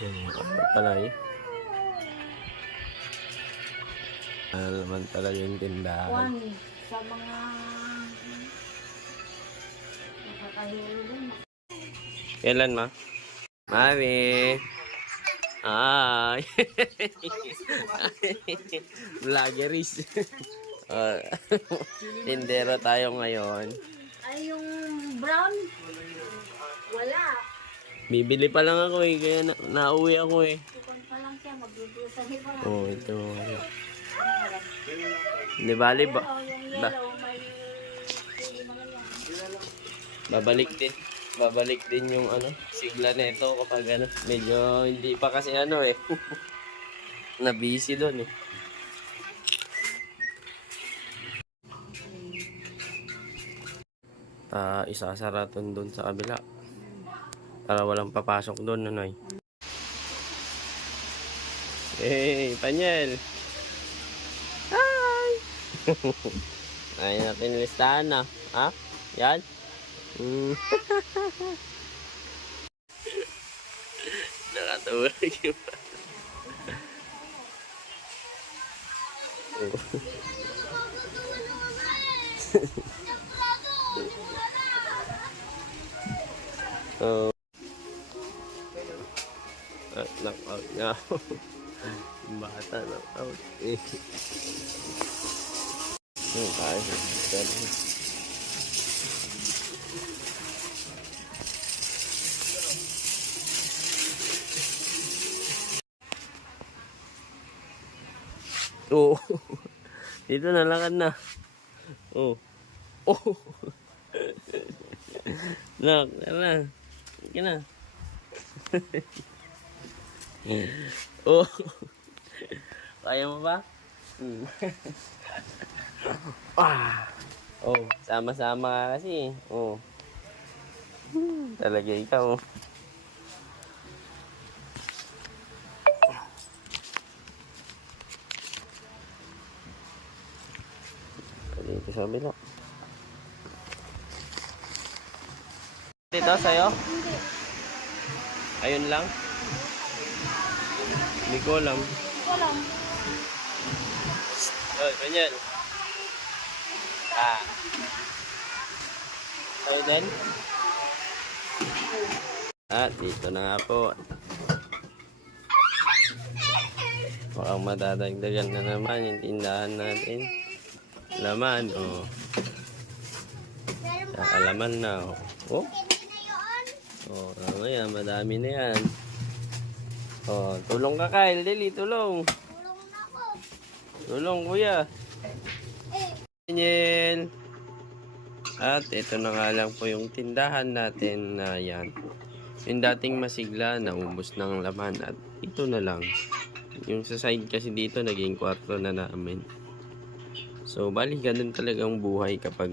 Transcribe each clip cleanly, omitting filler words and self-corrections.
Ano pala eh. Ano naman talaga yung tindahan. Juan, sa mga nakakahilo din. Kailan ma? Mami! Ay! Vloggeries. Tindero tayo ngayon. Ay, yung brown, wala. Bibili pa lang ako eh, kaya nauwi ako eh. Tukon pa lang siya, magdudusa pa lang. Oh, ito. Di bali ba? Yung yellow, may pili mga yan. Babalik din yung ano, sigla nito kapag ano, medyo hindi pa kasi ano eh. Na busy doon eh. Isasaraton doon sa kabila. Para walang papasok doon, ano eh. Hey, Panyel! Hi! Ayun natin listahan na. Ha? Yan? Nakatulog yung oh. Knock-out nga. Bata, knock-out. Tayo. Oh. Dito na lakad na. Oh. Oh. Nak, tara. Sige na. Oh. Kaya mo ba? Oh, sama-sama ka kasi. Oh. Talaga ikaw. Dito sa bilo. Dito sa'yo? Ayun lang? Hindi ko alam. Oh, ganyan. Sa'yo din? Dito na nga po. Mukhang madadagdagan na naman yung tindahan natin. Laman, oh. Alaman na, oh. Oh. Oh, ngayon, madami na yan. Oh, tulong ka, Kyle. Dili, tulong. Tulong, kuya. Daniel. At ito na nga lang po yung tindahan natin na yan. Yung dating masigla, naubos ng laman. At ito na lang. Yung sa side kasi dito, naging kwarto na namin. So, bali ganun talagang buhay kapag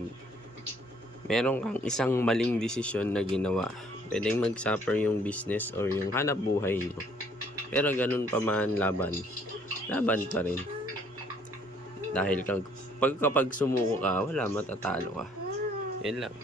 meron kang isang maling desisyon na ginawa. Pwedeng mag-suffer yung business or yung hanap buhay nyo. Pero ganun pa man laban. Laban pa rin. Dahil kapag sumuko ka, wala, matatalo ka. Yan lang.